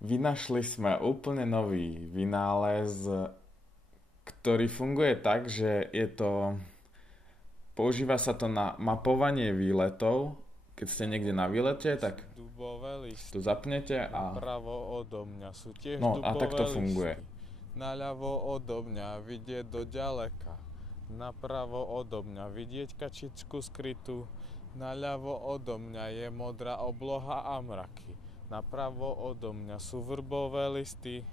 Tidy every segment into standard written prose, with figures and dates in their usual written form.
Vynašli sme úplne nový vynález, ktorý funguje tak, že používa sa to na mapovanie výletov. Keď ste niekde na výlete, tak Dubové listy. to zapnete a Napravo odo mňa sú tiež no a dubové tak to funguje. listy. Naľavo odo mňa vidieť do ďaleka. Napravo odo mňa vidieť kačičku skrytú. Naľavo odo mňa je modrá obloha a mraky. Napravo odo mňa sú vrbové listy.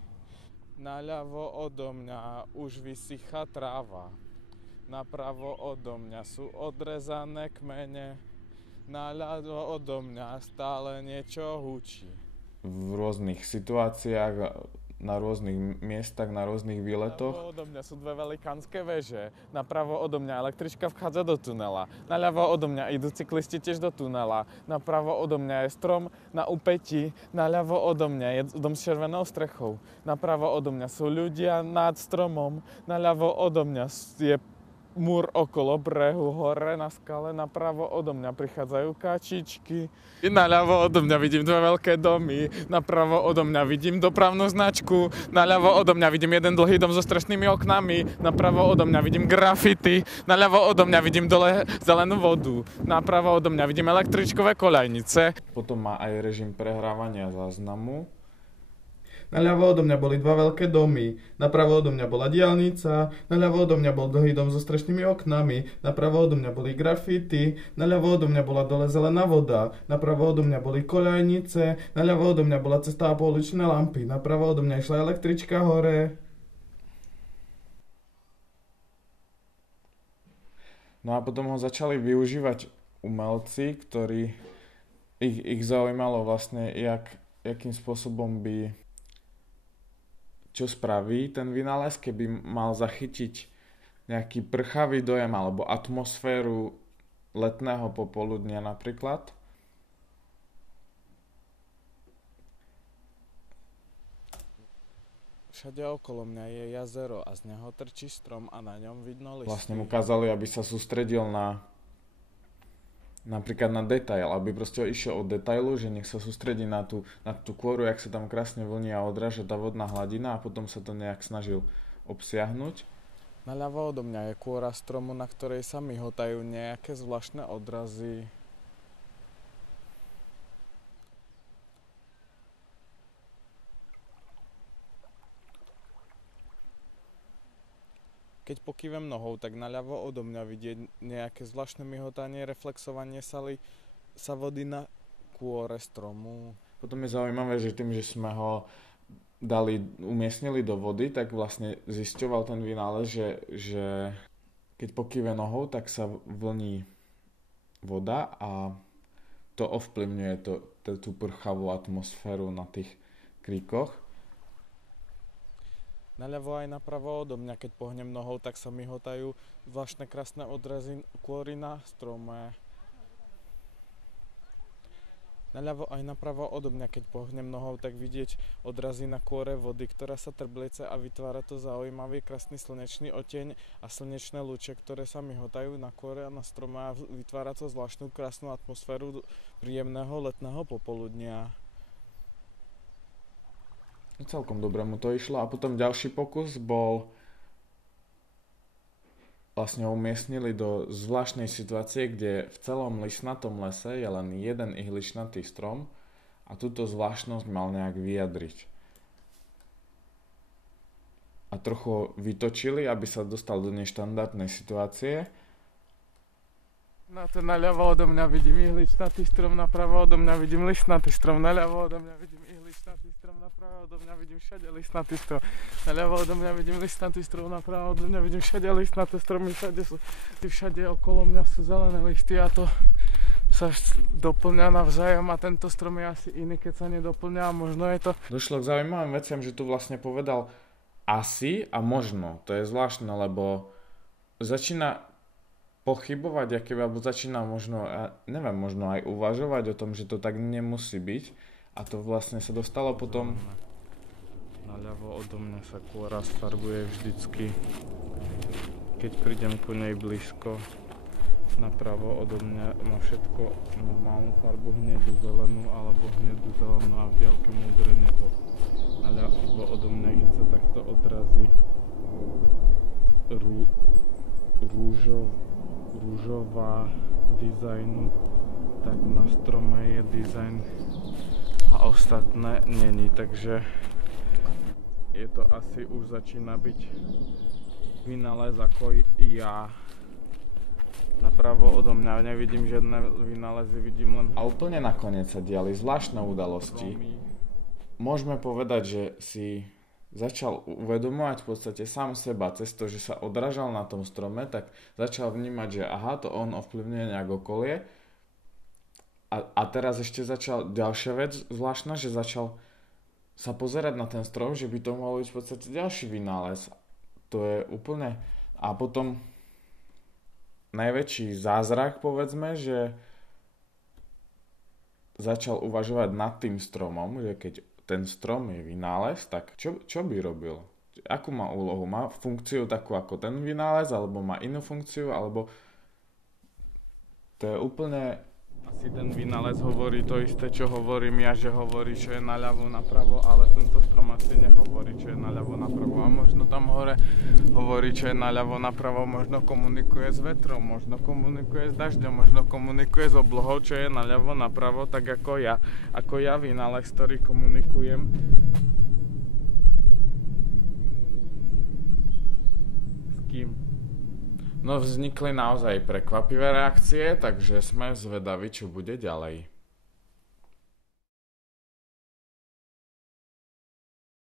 Naľavo odo mňa už vysychá tráva. Napravo odo mňa sú odrezané kmene. Naľavo odo mňa stále niečo hučí. V rôznych situáciách, na rôznych miestach, na rôznych výletoch. Naľavo odo mňa sú dve velikánske veže. Napravo odo mňa električka vchádza do tunela. Naľavo odo mňa idú cyklisti tiež do tunela. Napravo odo mňa je strom na úpetí. Naľavo odo mňa je dom s červenou strechou. Napravo odo mňa sú ľudia nad stromom. Naľavo odo mňa je múr okolo brehu, hore na skale, napravo odo mňa prichádzajú kačičky. Naľavo odo mňa vidím dve veľké domy, napravo odo mňa vidím dopravnú značku, naľavo odo mňa vidím jeden dlhý dom so strešnými oknami, napravo odo mňa vidím grafity, naľavo odo mňa vidím dole zelenú vodu, napravo odo mňa vidím električkové koľajnice. Potom má aj režim prehrávania záznamu. Naľavo odo mňa boli dva veľké domy, napravo odo mňa bola diaľnica, naľavo odo mňa bol dlhý dom so strešnými oknami, napravo odo mňa boli grafity, naľavo odo mňa bola dole zelená voda, napravo odo mňa boli koľajnice, naľavo odo mňa bola cesta a pouličné lampy, napravo odo mňa išla električka hore. No a potom ho začali využívať umelci, ktorí ich zaujímalo vlastne, jakým spôsobom čo spraví ten vynález, keby mal zachytiť nejaký prchavý dojem alebo atmosféru letného popoludnia napríklad. Všade okolo mňa je jazero a z neho trčí strom a na ňom vidno listy. Vlastne mu kázali, aby sa sústredil napríklad na detail, aby proste išiel od detailu, že nech sa sústredí na tú kôru, jak sa tam krásne vlní a odráža tá vodná hladina a potom sa to nejak snažil obsiahnuť. Naľavo odo mňa je kôra stromu, na ktorej sa myhotajú nejaké zvláštne odrazy. Keď pokývem nohou, tak naľavo odo mňa vidieť nejaké zvláštne myhotanie, reflexovanie sa vody na kôre stromu. Potom je zaujímavé, že tým, že sme ho umiestnili do vody, tak vlastne zisťoval ten vynález, že keď pokýve nohou, tak sa vlní voda a to ovplyvňuje tú prchavú atmosféru na tých kríkoch. Naľavo aj napravo odo mňa, keď pohnem nohou, tak sa myhotajú zvláštne krásne odrazy kôry na strome. Naľavo aj napravo odo mňa, keď pohnem nohou, tak vidieť odrazy na kôre vody, ktorá sa trbliece a vytvára to zaujímavý, krásny slnečný oteň a slnečné lúče, ktoré sa myhotajú na kôre a na strome a vytvára to zvláštnu, krásnu atmosféru príjemného letného popoludnia. Celkom dobre mu to išlo a potom ďalší pokus bol vlastne umiestnili do zvláštnej situácie, kde v celom listnatom lese je len jeden ihličnatý strom a túto zvláštnosť mal nejak vyjadriť. A trochu ho vytočili, aby sa dostal do neštandardnej situácie. Na to naľavo odo mňa vidím ihličnatý strom, napravo odo mňa vidím listnatý strom, naľavo odo mňa vidím ihličnatý strom, napravo odo mňa vidím všade listnatý strom, naľavo odo mňa vidím listnatý strom, napravo odo mňa vidím všade listnaté stromy, všade okolo mňa sú zelené listy a to sa doplňa navzájom a tento strom je asi iný, keď sa nedoplňa a možno je to... Došlo k zaujímavým veciam, že tu vlastne povedal asi a možno. To je zvláštne, lebo začína pochybovať, alebo začína možno, ja neviem, možno aj uvažovať o tom, že to tak nemusí byť. A to vlastne sa dostalo potom... Naľavo odo mňa sa kôra sfarbuje vždycky, keď prídem ku nej blízko. Napravo odo mňa má všetko normálnu farbu, hnedú zelenú alebo hnedú zelenú a v diaľke múdre nebo. Naľavo odo mňa, keď sa takto odrazí rúžová dizajnu, tak na strome je dizajn a ostatné není, takže je to asi už začína byť vynález ako ja. Napravo odo mňa nevidím žiadne vynálezy, vidím len... A úplne nakoniec sa diali zvláštne udalosti. Môžeme povedať, že si začal uvedomovať v podstate sám seba cez to, že sa odrážal na tom strome, tak začal vnímať, že aha, to on ovplyvňuje nejak okolie. A teraz ešte začal ďalšia vec zvláštna, že začal sa pozerať na ten strom, že by to mohol byť v podstate ďalší vynález. To je úplne... A potom najväčší zázrak, povedzme, že začal uvažovať nad tým stromom, že keď ten strom je vynález, tak čo by robil? Akú má úlohu? Má funkciu takú ako ten vynález, alebo má inú funkciu, alebo to je úplne... Asi ten vynález hovorí to isté, čo hovorím ja, že hovorí, čo je naľavo, napravo, ale tento strom asi nehovorí, čo je naľavo, napravo. A možno tam hore hovorí, čo je naľavo, napravo, možno komunikuje s vetrom, možno komunikuje s dažďom, možno komunikuje s oblohou, čo je naľavo, napravo, tak ako ja. Ako ja vynález, ktorý komunikujem. S kým? No vznikli naozaj prekvapivé reakcie, takže sme zvedaví, čo bude ďalej.